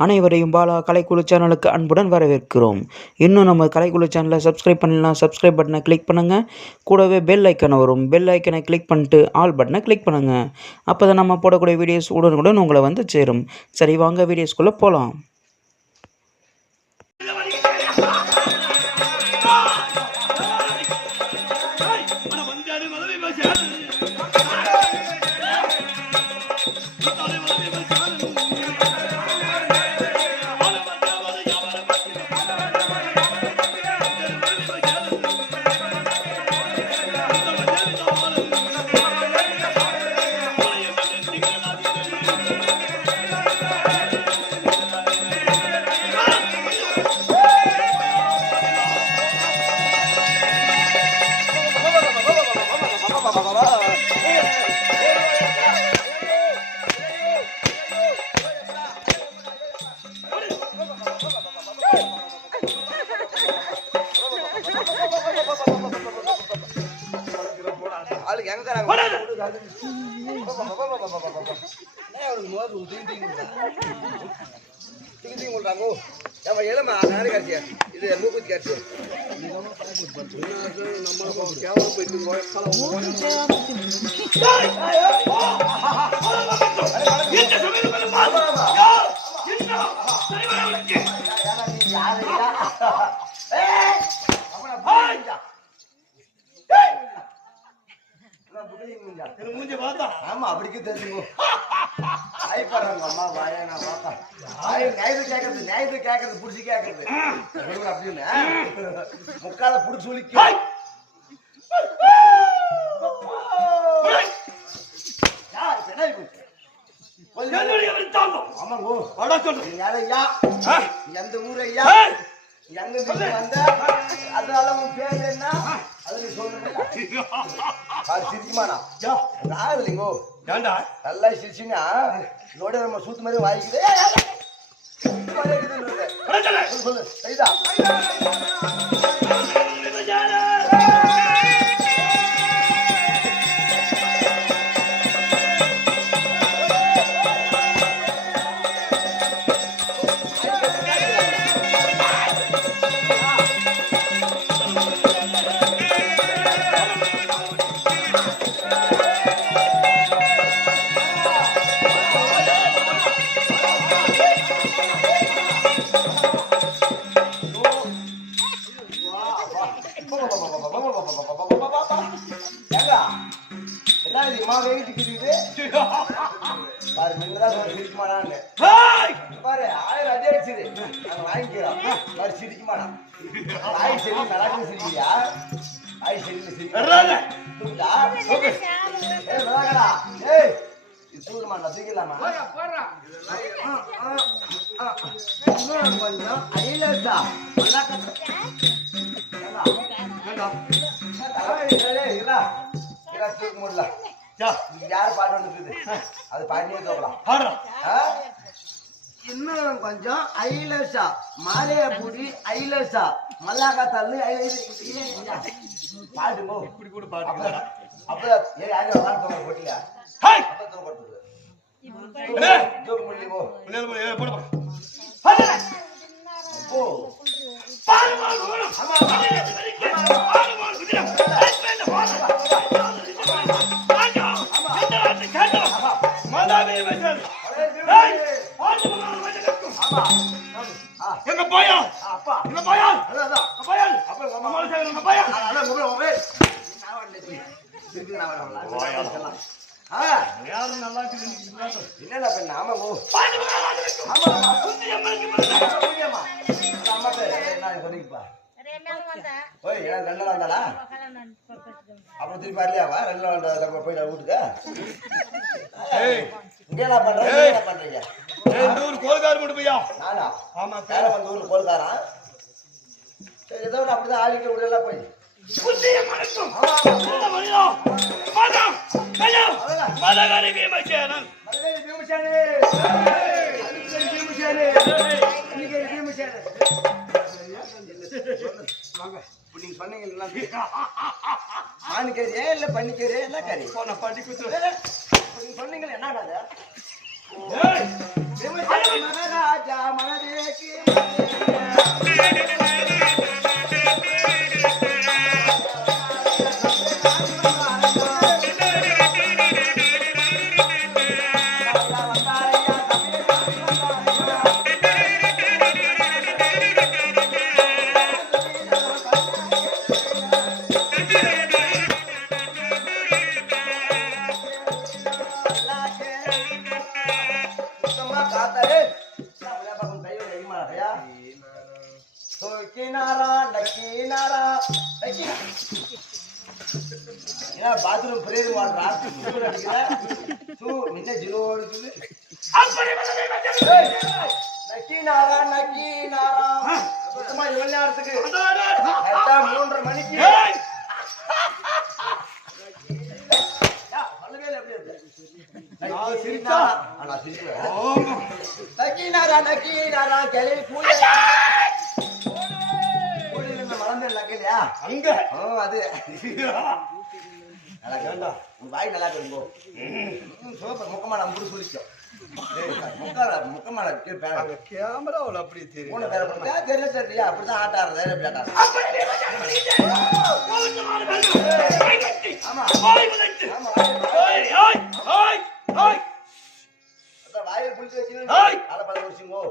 அனைவரையும் பாலா கலைக்குழு சேனலுக்கு அன்புடன் வரவேற்கிறோம். இன்னும் நம்ம கலைக்குழு சேனலை சப்ஸ்கிரைப் பண்ணலாம், சப்ஸ்கிரைப் பட்டனை கிளிக் பண்ணுங்கள். கூடவே பெல் ஐக்கனை வரும், பெல் ஐக்கனை கிளிக் பண்ணிட்டு ஆல் பட்டனை கிளிக் பண்ணுங்கள். அப்போ தான் நம்ம போடக்கூடிய வீடியோஸ் உடனுக்குடன் உங்களை வந்து சேரும். சரி, வாங்க வீடியோஸ்குள்ளே போகலாம். ஆமா அப்படிக்கு தெரியும். அம்மா வாயனா வாப்பா நியாயத்து கேட்கறது புடிச்சு கேட்கறது அப்படின்னு முக்கால புடிச்சு ஒலிக்க எந்த ஊர் ஐயா எங்க வந்த அதனால உன் பேர் என்ன அது சிரிக்குமாண்ணா இல்லைங்கோ நல்லா சிரிச்சுன்னா இதோட நம்ம சூத்து மாதிரி வாங்கிக்குது சொல்லு சரிதா பாரு 1000 அடி அடிச்சுது வாங்கிக்கிறோம் மாதிரி சிரிக்குமாடா ஆய் சரி நல்லா சிரிக்கியா ஆய் சரி தூக்கலாமா தூக்கலாமா கொஞ்சம் ஐலா தூக்க முடியல யாரு பாட்டு வந்துருக்குது அது பாடினே தோக்கலாம் இன்னும் கொஞ்சம் ஐலசா மாலையா பூடி ஐலசா மல்லாக்கா தள்ளு பாட்டு போ இப்படி கூட பாட்டு அப்பதான் யாரும் பாட்டு போட்டியா அப்ப தூக்கப்பட்டது தூக்க முடியும் போ எங்க பையா அப்பா எங்க பையா அதான் பையா அப்பா அம்மா சேங்க எங்க பையா அதான் ஒரே இருக்கு நான் வரலாம் யாரு நல்லா இருக்கு என்னடா பண்ண ஆமா ஓ ஆமா குந்தி அம்மனுக்கு அம்மா நான் சொல்லிப்பா ஓய் ஏன் ரெண்டு நாள் வந்தாளா அப்புறம் திருப்பி வரலையாவா 2 நாள் போயிட்டு வீட்டுக்கு இங்கே என்ன பண்றீங்க ஊர் கோல்கார் மட்டும் பையா நானா ஆமா பேர வந்து ஊர்ல கோல்காரா சரி ஏதோ அப்படிதான் ஆளுக்கு உள்ள போய் குந்தி அம்மனுக்கும் மரியா மாதா கயா மலகாரி பீமசேனன் மலகாரி பீமசேனே பீமசேனே பீமசேனே வாங்க நீங்க சொன்னீங்க ஆணுக்கறியா இல்ல பண்ணிக்கறியா என்ன கறி போன பண்ணி குத்து நீங்க சொன்னீங்க என்னடா அது மகாராஜா ஆத்தாரே நான் பக்கம் கையோட எரிமாடையா கினாரா நக்கினாரா நக்கினா ஏன்னா பாத்ரூம் பிரேர் வாடுறா நின்ன ஜிரோடு நக்கினாரா நக்கினாரா சுத்தமா இவ்வளவு நேரத்துக்கு 3:30 மணிக்கு நக்கினாரா நக்கினாரா கிளவி கூலி மறந்து நக்கலையா அங்க அது நல்லா கேட்டோம் உன் வாய் நல்லா கேட்கும் சோப்பர் முக்கமா நம்ம புடி சொல்லிச்சோம் முக்கமான கேமராவில் அப்படி தெரியும் தெரியல அப்படிதான் ஆட்டாடுறது ஆமா வாயில் புளிச்சு வச்சு வாழைப்பழம் உரிச்சுங்கோ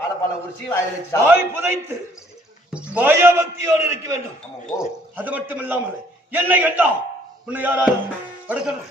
வாழைப்பழம் உரிச்சு வாயில் வச்சு வாய் புதைத்து பயபக்தியோடு இருக்க வேண்டும். ஆமா அது மட்டும் இல்லாமல் என்னை கண்டா உன்னை யாராவது படுக்கணும்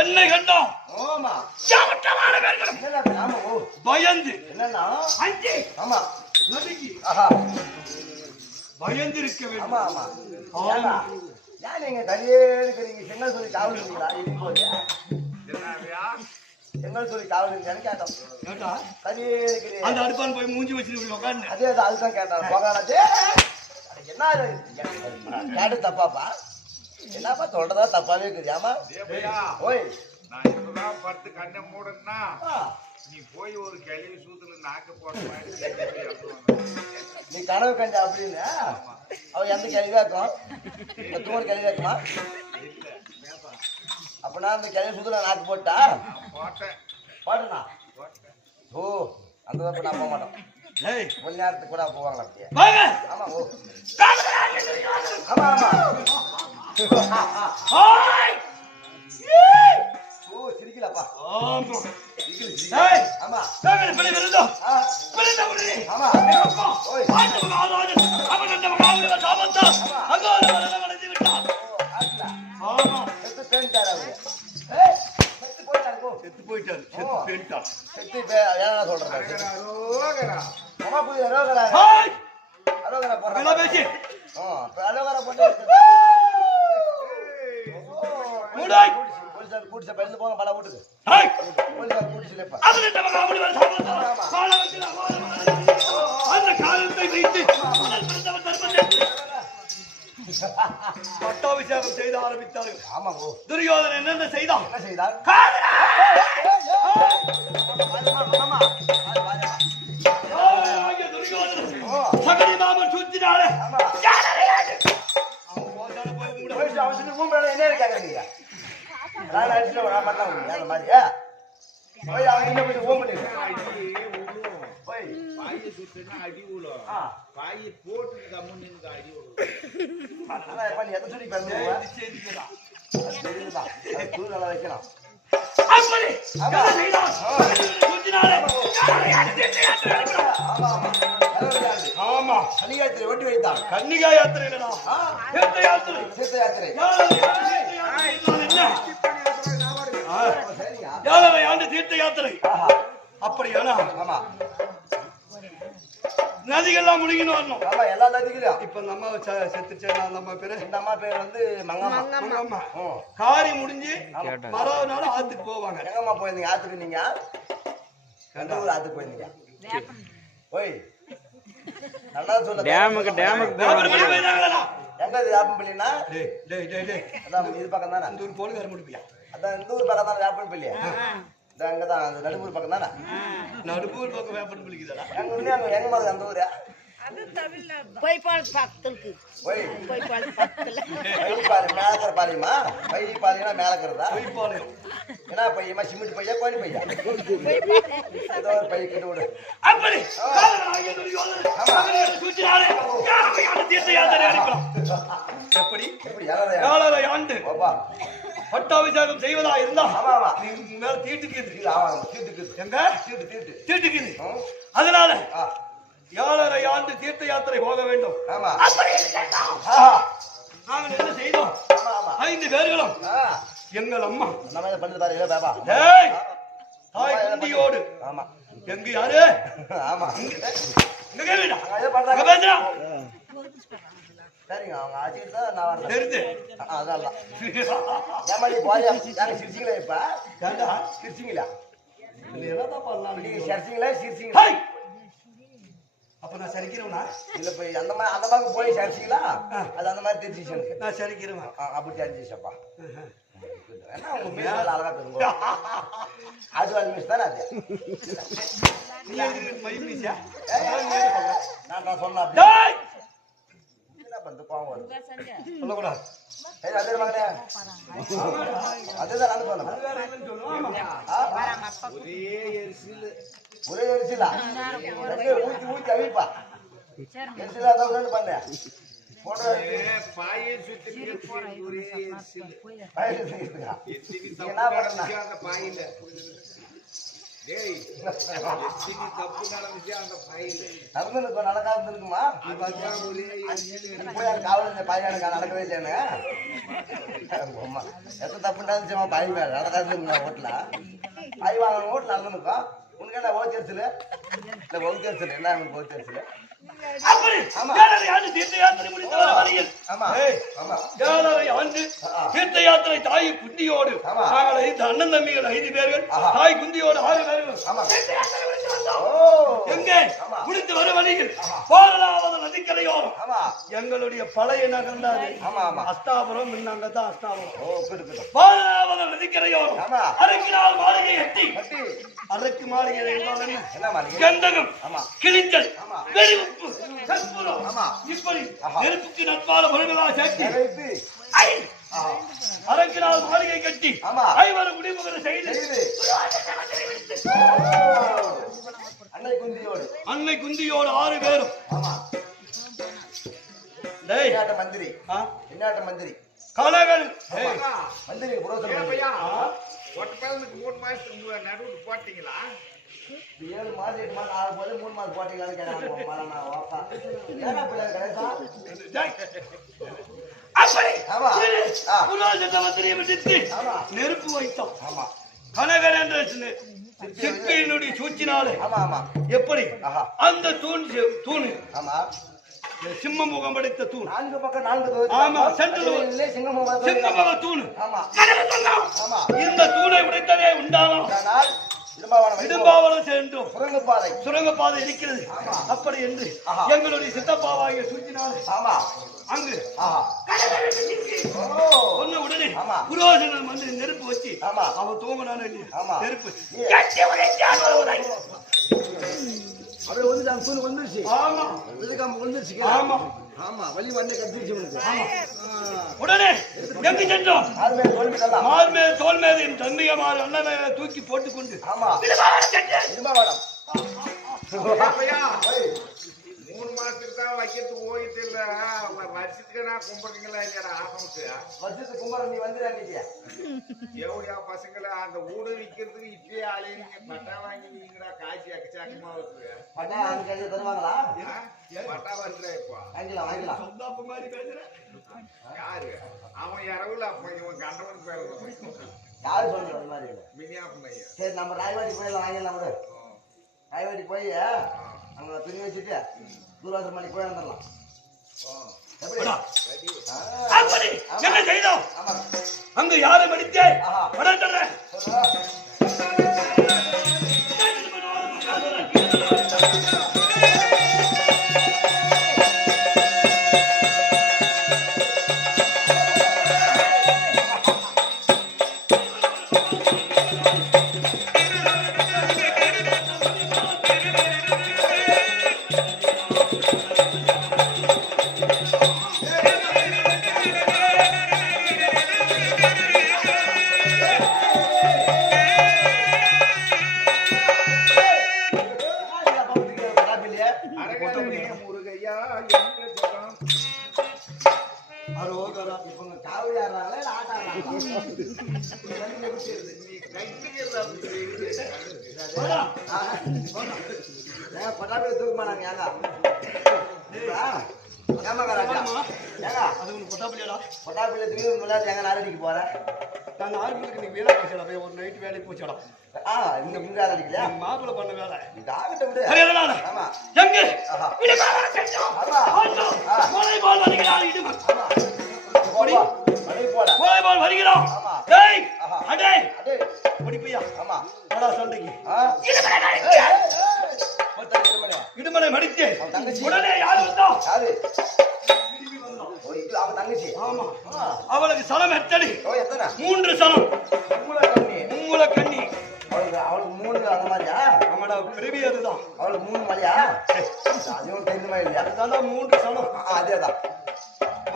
என்னை கண்டா பயந்து ஆமா பயந்து இருக்க வேண்டும். ஆமா ஆமா ஏன் நீங்க தனியே இருக்கிறீங்க செங்கல் சொல்லி காவல் இருக்கீங்களா செங்கல் சொல்லி காவல் இருக்கீங்கன்னு கேட்டோம் கேட்டா தனியே இருக்கிறீங்க அந்த அடுப்பான் போய் மூஞ்சி வச்சுட்டு உட்காந்து அதே அதுதான் கேட்டாங்க போகாது என்ன கேட்டு தப்பாப்பா என்னப்பா சொல்றதா தப்பாவே இருக்குது ஆமா ஓய் நான் இப்பதான் படுத்து கண்ணை மூடனா நீ போய் ஒரு கிளவி சூத்துல நாக்க போட நீ கனவு கண்ட அப்படின்னு அவ எந்த கிளவியாக்கும் தூர் கிளவியாக்குமா அப்பனா அந்த கிளவி சூத்துல நாக்கு போட்டா போட்டேன் பாட்டுனா ஓ அந்த தப்பு நான் போக மாட்டோம் கொஞ்ச நேரத்துக்கு கூட போவாங்களா அப்படியே ஆமா ஓ ஆமா ஓ சிரிக்கலப்பா ஆமா கூடிச்ச பயில போங்க பல வீட்டுக்கு பட்டாபிஷேகம் செய்து ஆரம்பித்தார்கள். ஆமா துரியோதனன் என்னென்ன செய்தான்? என்ன செய்தார்? சகடி மாமன் சுத்தினாலே என்ன இருக்காங்க நான் அடிச்சுட்டு நான் பண்ண முடியும் அந்த மாதிரி போய் அவங்க என்ன போய் ஓம் பண்ணி போய் பாயை சுத்தினா அடி விழும் பாயை போட்டு கம்முன்னு அடி விழும் பண்ணி எத்தனை சொல்லி தெரியுதுதான் தூள் நல்லா வைக்கலாம் ஆமா கன்னிகாத்திரை ஒட்டி வைத்தான் கன்னிகா யாத்திரை தீர்த்த யாத்திரை தீர்த்த யாத்திரை ஏழரை ஆண்டு தீர்த்த யாத்திரை அப்படியானா ஆமா நதிகள்லாம் முழுகின்னு வரணும். ஆமா எல்லா நதிகளையும் இப்ப இந்த அம்மா செத்துச்சு அந்த அம்மா பேரு இந்த அம்மா பேர் வந்து மங்கம்மா காரி முடிஞ்சு மறாவது நாள் ஆத்துக்கு போவாங்க. எங்கம்மா போயிருந்தீங்க ஆத்துக்கு? நீங்க எந்த ஊர் ஆத்துக்கு போயிருந்தீங்க? ஓய் நல்லா சொல்ல டேமுக்கு எங்க இது வேப்பம்பள்ளினா டேய் டேய் டேய் டேய் அதான் இது பக்கம் தானே இந்த ஒரு போலீஸ்கார முடிப்பியா அதான் இந்த ஊர் பக்கம் தானே வேப்பம்பள்ளி இந்த அங்கே தான் அந்த நடுப்பூர் பக்கம் தானே நடுப்பூர் பக்கம் வேப்பன் பிடிக்குதாடா எங்க உண்மையாக எங்க மாதிரி அந்த ஊர் பைப்பால் பக்கத்துக்கு போய் பைப்பால் பக்கத்துல பைப்பாலி மேலக்கிற பாலியமா பைப்பாலினா மேலக்கிறதா பைப்பாளையம் என்ன பையமா சிமெண்ட் பையா கோணி பையா ஏதோ ஒரு பைய கிட்ட விடு அப்படி எப்படி எப்படி யாராவது 7,500 ஆண்டு ஓப்பா பட்டாபிஷேகம் செய்வதா இருந்தா ஆமா ஆமா நீ மேல தீட்டுக்குது இது ஆமா தீட்டுக்கு எங்க தீட்டு தீட்டு தீட்டுக்குது ம். அதனால ஆ 7,500 ஆண்டு தீர்த்த யாத்திரை போக வேண்டும் ஆமா ஆஹா. நாங்கள் என்ன செய்தோம் ஆமா ஆமா 5 பேர்களும் ஆ எங்கள் அம்மா நம்ம இதை பண்ணது பாரு இல்ல பாபா டேய் தாய் குந்தியோடு ஆமா எங்க யாரு ஆமா இங்க கேளுடா அங்க இதை இங்க பண்றாங்க பேசுடா சரிங்க அவங்க ஆச்சிட்டு தான் நான் வரேன் தெரிந்து அதெல்லாம் ஏமா நீ போறியா யாங்க சிரிச்சிங்களா இப்ப ஏண்டா சிரிச்சிங்களா நீ என்னதான் பண்ணலாம் நீங்க சிரிச்சிங்களா சிரிச்சிங்களா ஹேய் அப்ப நான் சரிக்கிறவனா இல்ல போய் அந்த மாதிரி போய் சரிச்சிங்களா அது அந்த மாதிரி தெரிஞ்சிச்சு எனக்கு நான் சரிக்கிறவன் அப்படி தெரிஞ்சிச்சப்பா ஏன்னா உங்க மீன் அழகா தெரியும் அது ஒரு மிஸ் தானே அது நீ எதுக்கு மை மீசியா நான் சொன்னேன் அப்படி டேய் என்ன பண்ணு பாவம் வருது சொல்லக்கூடாது ஏய் அதே மகனே அதுதான் நான் சொன்னேன் அது வேற என்னன்னு சொல்லுவான் ஒரே எரிசிலா ஊத்தி ஊத்தி அவிப்பா எரிசிலா தான் பண்ண போட்டோ பாயை சுத்தி என்ன பண்ண அந்த பாயில டேய் எத்தனை தப்பு நடந்துச்சு அந்த பாயில நடந்துருக்கு நடக்காது இருக்குமா போய் காவல் இந்த பையன் நடக்கவே இல்லைன்னு அம்மா எத்தனை தப்பு நடந்துச்சுமா பாய் மேல நடக்காது இருக்குமா ஓட்டல பாய் வாங்கணும் ஓட்டு நடந்துருக்கோம் உனக்கு என்ன ஓச்சரிச்சல் இல்லை ஓச்சரிச்சல் என்ன உனக்கு ஓச்சரிச்சல் அப்படி ஆமா. 7,500 ஆண்டு தீர்த்த யாத்திரை முடித்த வரையில் ஆமா ஏய் ஆமா 7,500 ஆண்டு தீர்த்த யாத்திரை தாய் குந்தியோடு ஆமா. நாங்கள் 5 அண்ணன் தம்பிகள் 5 பேர்கள் ஆஹா. தாய் குந்தியோடு 6 பேர்கள் ஆமா. தீர்த்த யாத்திரை முடித்து வந்தோம். ஓ எங்கே ஆமா. முடித்து வரும் வழியில் பாரலாவது நதிக்கரையோரம் ஆமா எங்களுடைய பழைய நகர் தான் அது. ஆமா ஆமா அஸ்தாபுரம் முன்னாங்க தான் அஸ்தாபுரம் ஓ கிட்ட பாரலாவது நதிக்கரையோரம் ஆமா. அரைக்கினால் மாளிகை எட்டி கட்டி அரைக்கு மாளிகை என்றால் என்ன? என்ன மாளிகை கந்தகம் ஆமா. கிளிஞ்சல் ஆமா. வெடிவுப்பு கற்பூரம் ஆமா. இப்படி ஆஹா. நெருப்புக்கு நட்பான பொருள்களா சேர்த்து நிறைத்து ஐ! அரக்கினால் மாளிகை கட்டி ஆமா. ஐவரு குடிமுகர செய்து செய்து அன்னை குந்தியோடு அன்னை குந்தியோடு 6 பேரும் ஆமா டேய் என்னாட்ட மந்திரி ஆ, என்னாட்ட மந்திரி கலகள் டேய், மந்திரி புரோசனம் பையா ஆ, ஒட்ட பேருக்கு 3 மாசத்துக்கு நடுவுக்கு போட்டீங்களா 7 மாதம் 8 மாதம் ஆகும் போது 3 மாதம் போட்டீங்களான்னு கேட்டாங்க மரணா வாப்பா ஏன்னா பிள்ளை கணேசா டேய். அப்படி ஆமா. ஆ. புரோஜன மந்திரியை விடுத்து ஆமா. நெருப்பு வைத்தோம் ஆமா கனகர் என்ற சிற்பியினுடைய சூழ்ச்சினாலே ஆமா ஆமா எப்படி ஆஹா அந்த தூணு ஆமா சிம்ம முகம் படைத்த தூண் 4 பக்கம் 4 ஆமா, சென்ட்ரல் இல்லை சிங்கமுக சிம்ம தூணு ஆமா ஆமா இந்த தூணை உடைத்ததே உண்டாகும் ஆனால் இடும்பாவனம் இடும்பாவனம் சென்றோம் சுரங்கப்பாதை சுரங்கப்பாதை இருக்கிறது ஆமா. அப்படி என்று ஆஹா. எங்களுடைய சித்தப்பாவாகிய சூழ்ச்சினாலே ஆமா அங்கு ஆஹா ஓ சொன்ன உடனே ஆமா. புரோஜன மந்திரி நெருப்பு வச்சு ஆமா. அவன் தூங்கினானே இல்லையா ஆமா. நெருப்பு ஏ. கட்டி உடைச்சான் ஒருவனை. அப்படியே வந்து அந்த சூழ் வந்துருச்சு ஆமா இதுக்காம வந்துருச்சு ஆமா ஆமா வலி வந்து கத்திருச்சு உனக்கு உடனே எங்கு சென்றோம் ஆளுமே தோல்விடலாம் மார் மேல் தோல் மேல் என் தம்பியமார் அண்ணன் மேல தூக்கி போட்டுக்கொண்டு ஆமா சென்றேன். இடும்பாவனம் பையா ஓய் 3 மாசத்துக்கு தான் வைக்கிறதுக்கு ஓய்த்து இல்ல வருஷத்துக்கு நான் கும்பிடுறீங்களா இல்லையா ஆசமுச்சு வருஷத்துக்கு கும்பரம் நீ வந்துடு அன்னைக்கு எவ்வளோ பசங்களை அந்த ஊடு விற்கிறதுக்கு இப்பயே ஆளுங்க பட்டா வாங்கி நீங்கடா காய்ச்சி அக்கச்சாக்கமா வருது பட்டா அந்த கையில தருவாங்களா பட்டா வருதுடா இப்போ வாங்கிக்கலாம் வாங்கிக்கலாம் சொந்தாப்பு மாதிரி பேசுறேன். யாரு அவன் இரவுல அப்ப இவன் கண்டவன் பேர் யாரு சொல்றது அந்த மாதிரி இல்லை மினியாப்பு மையம் சரி நம்ம ராய்வாடி போயிடலாம் வாங்கிடலாம் விடு ராய்வாடி போய் அங்க துணி வச்சுட்டு தூராசம் மணிக்கு போய் வந்துடலாம் எப்படி அடா, ஆ, அப்படி என்ன செய்தோம் ஆமா அங்கு யாரை மடித்தே ஆஹா. வளர்த்துறேன் சொல்லுங்க. வாடா. ஏங்க பட்டாபில தூக்குமா நாங்க ஏங்க ஏமாங்க ராஜா ஏங்க அது உனக்கு பொட்டாப்பிள்ளையாடா. பட்டாபில தூக்கி முன்னாடி எங்க நாரடிக்கு போறேன் நான் ஆர்மிக்கு நீ வேலை போச்சடா, போய் ஒரு நைட் வேலைக்கு போச்சடா. இந்த முன்னாடி அடிக்கலையா மாப்பிள்ள பண்ண வேலை. இது ஆகட்டும் விடு அது எதனால? ஆமா எங்க? ஆஹா. இடுமா வேலை செஞ்சோம். ஆமா. ஆண்டோம். வாலிபால் வருகிறான் இடுமா. ஆமா போடி அடி போட வாலிபால் வருகிறான். ஆமா. டேய், ஆஹா. அடே. அடே ஓடி போய்யா. ஆமா போடா சண்டைக்கு. இடுமலை இடுமலை மடித்து அவன் தங்கச்சி. உடனே யாரு வந்தா? யாரு திரும்பி வந்தா. ஒரு இது அவன் தங்கச்சி ஆமா. அவளுக்கு சனம் எத்தனை? எத்தனை 3 சனம். மூளை கண்ணி மூல கண்ணி. அவளுக்கு 3 அந்த மாதிரியா நம்மட பிரிவி அதுதான். அவளுக்கு 3 மலையா அதுவும் தெரியுமா இல்லையா அதான் 3 சனம். அதேதான்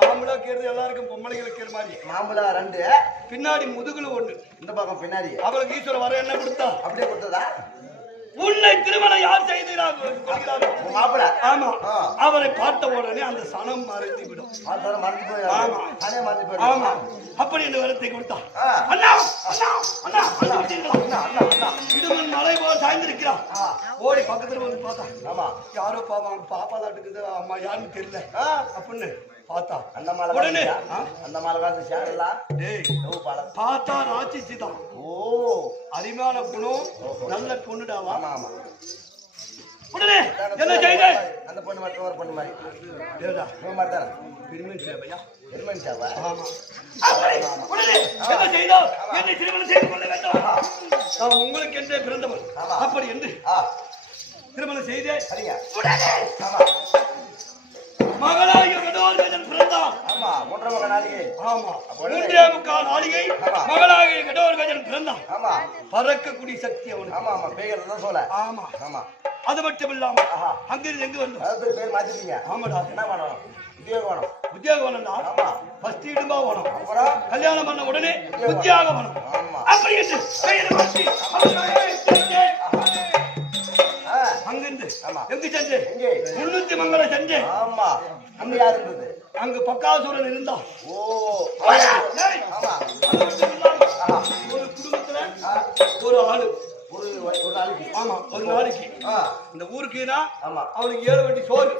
மாம்பழம் வைக்கிறது எல்லாருக்கும் பொம்பளைங்க வைக்கிற மாதிரி. மாம்பழம் 2 பின்னாடி முதுகுல 1. இந்த பக்கம் பின்னாடி அவளுக்கு ஈஸ்வர வர என்ன கொடுத்தா? அப்படியே கொடுத்ததா உன்னை திருமணம் யார் செய்கிறார்கள்? உன் மாப்பிள ஆமா. அவரை பார்த்த உடனே அந்த சனம் மறைந்து விடும். அதோட மறந்து போய் ஆமா. தானே மறந்து ஆமா. போய் அப்படி இந்த வரத்தை கொடுத்தா. ஆ. அண்ணா அண்ணா அண்ணா அண்ணா விட்டீங்களா? அண்ணா அண்ணா அண்ணா இடுமன் மலை போல் சாய்ந்திருக்கிறான். ஓடி பக்கத்துல வந்து பார்த்தா ஆமா யாரோ பாவம் பாப்பா தான் இருக்குது, அம்மா யாருன்னு தெரியல அப்படின்னு பார்த்தா அந்த மாலை உடனே அந்த மாலை காத்து சேரலாம் டேய் பால பார்த்தா ராட்சிச்சி தான். ஓ அருமையான குணம், நல்ல பொண்ணுடாவா. ஆமா ஆமா உடனே என்ன செய்த? அந்த பொண்ணு மட்டும் ஒரு பொண்ணு மாதிரி ஏடா இவன் மாதிரி தானே பெருமை சேவையா. எருமன் சாவா ஆமா. உடனே என்ன செய்தோம்? என்னை திருமணம் செய்து கொள்ள வேண்டும். நான் உங்களுக்கு என்றே பிறந்தவன். அப்படி என்று திருமணம் செய்தே சரிங்க உடனே ஆமா மகளாகிய கடோர்கஜன் பிறந்தான். ஆமா 3 மகன் நாளிகை ஆமா 3.25 நாளிகை மகளாகிய கடோர்கஜன் பிறந்தான். ஆமா பறக்கக்கூடிய சக்தி அவனுக்கு. ஆமா ஆமா பேர் தான் சொல்ல ஆமா. ஆமா அது மட்டும் இல்லாம ஆஹா அங்கிருந்து எங்க வந்தோம்? அது பேர் மாத்திட்டீங்க ஆமாடா. என்ன பண்ணணும் உத்தியோகம் வேணும் உத்தியோகம் வேணும்டா. ஆமா ஃபர்ஸ்ட் இடும்பா வேணும். அப்புறம் கல்யாணம் பண்ண உடனே உத்தியோகம் வேணும். ஆமா அப்படி என்று பெயரை மாற்றி அங்கிருந்து ஆமா எங்க சென்று எங்கே 300 மங்கள சென்று ஆமா அங்க யார் இருந்தது அங்க பக்காசூரன் இருந்தான். ஓ டேய், ஆமா அது மட்டும் இல்லாம ஆஹா ஒரு குடும்பத்துல ஒரு ஆளு ஒரு நாளைக்கு ஆமா ஒரு நாளைக்கு இந்த ஊருக்குனா ஆமா அவனுக்கு 7 வண்டி சோறு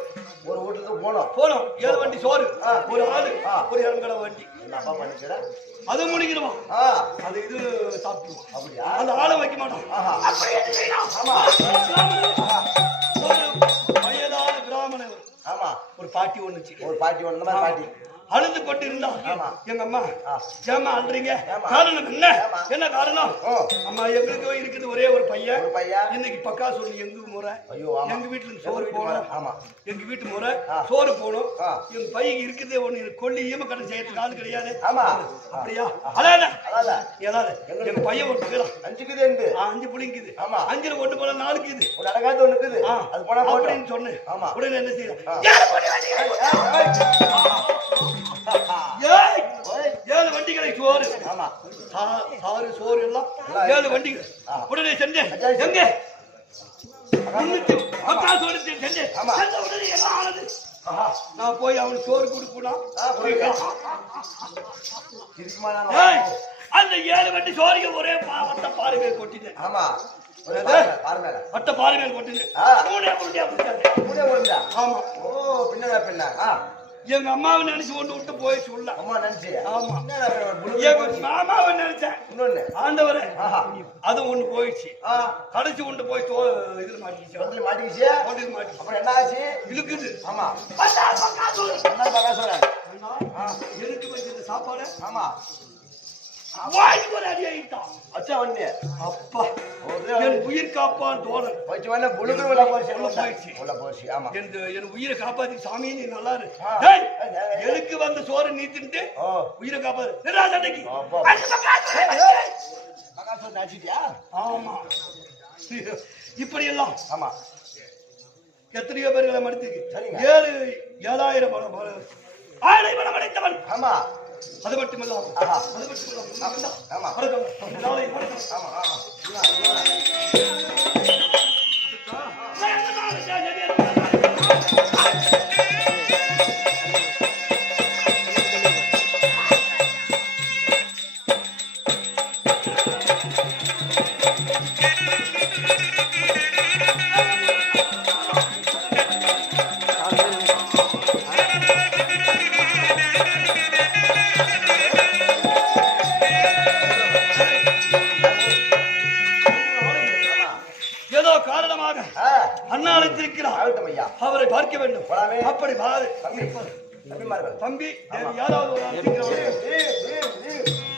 ஒரு வீட்டுக்கு போனோம் 7 வண்டி சோறு ஒரு ஆளு ஒரு இறங்கட வண்டி என்னப்பா பண்ணிக்கிறேன் அது முடிக்கிறோம். அது இது சாப்பிடுவோம். அப்படியா அந்த ஆளை வைக்க மாட்டோம். ஆஹா அப்படி என்ன செய்யணும்? ஆமா ஒரு வயதான பிராமணன் ஆமா ஒரு பாட்டி ஒண்ணுச்சு. ஒரு பாட்டி ஒண்ணு இந்த மாதிரி பாட்டி அழுது கொண்டு இருந்தா ஆமா. எங்க அம்மா ஏமா அழுறீங்க? ஏம்மா? காரணம் என்ன? ஏம்மா? என்ன காரணம்? ஓ அம்மா எங்களுக்கு இருக்குது ஒரே ஒரு பையன். ஒரு பையன் இன்னைக்கு பக்கா சொல்லி எங்க முறை ஐயோ ஆமா எங்க வீட்டுல இருந்து சோறு போனோம். ஆமா எங்க வீட்டு முறை சோறு போனோம். எங்க பையன் இருக்குதே ஒண்ணு கொல்லி ஈம கடை செய்யறதுக்கு ஆள் கிடையாது. ஆமா அப்படியா? அதான அதான் ஏதாவது எங்க பையன் ஒரு பேரா 5 கிது எங்க 5 புளிங்குது. ஆமா 5ல ஒண்ணு போல 4 இருக்குது. ஒரு அடகாத்து ஒண்ணு இருக்குது அது போனா போட்டோம் அப்படின்னு சொன்னேன். ஆமா உடனே என்ன செய்யலாம்? ஏய் 7 வண்டிகளை சோறு ஆமா சாறு சோறு எல்லாம் 7 வண்டிகள். உடனே சென்றேன். எங்க 300 சோறு சென்றேன். ஆமா. உடனே என்ன ஆனது? நான் போய் அவனுக்கு சோறு கொடுக்கணும். அந்த 7 வண்டி சோறுக்கு ஒரே வட்ட பாறை மேல் கொட்டிட்டேன். ஆமா ஒரு பாரு மேல வட்ட பாறை மேல் கொட்டினேன். மூணே புள்ளியா பிடிச்சாங்க. கூட ஓடுதா ஆமா. ஓ பின்னடா பின்ன எங்க அம்மாவை நினைச்சு கொண்டு விட்டு போய் சொல்ல. அம்மா நினைச்சு ஆமா. என்னடா புளு எங்க மாமாவை நினைச்சேன். இன்னொன்னு ஆண்டவரே ஆஹா அது ஒண்ணு போயிடுச்சு. கடைசி கொண்டு போய் இதுல மாட்டிக்கிச்சு. வந்து மாட்டிக்கிச்சு கொண்டு மாட்டி அப்புறம் என்ன ஆச்சு இழுக்குது. ஆமா பக்கா சொல்லு. என்ன பக்கா சொல்றேன் எனக்கு வச்சிருந்த சாப்பாடு ஆமா வாய்க்கு ஒரு அடி ஆயிட்டான். அச்சா வண்டி அப்பா என் உயிர் காப்பான் தோழன் வச்சு வேணா புளுக்கு உள்ள போச்சு உள்ள போயிடுச்சு. உள்ள போச்சு ஆமா என் உயிரை காப்பாத்தி சாமி நீ நல்லா இரு. டேய், எனக்கு வந்த சோறு நீ தின்ட்டு ஓ உயிரை காப்பாத்து. நிறா சண்டைக்கு. அப்பா. அந்த பக்கம் சொல்லு. பக்கா சொல்லி அடிச்சிட்டியா ஆமா. இப்படி எல்லாம் ஆமா எத்தனையோ பேர்களை மடித்துக்கு சரிங்க. 7,000 ஆளை மனம் அடைத்தவன். ஆமா அது மட்டுமல்லாமல் ஆஹா அது மட்டுமல்லாமல் ஆமா வணக்கம். நாளை வணக்கம். ஆமா ஆமா அண்ணா அழைத்திருக்கிறார். ஆகட்டும் ஐயா. அவரை பார்க்க வேண்டும். போலாமே. அப்படி பாரு தம்பி, தம்பிமார்கள். தம்பி யாராவது ஒரு ஆள் சீக்கிரம் வாங்க. லீவ்.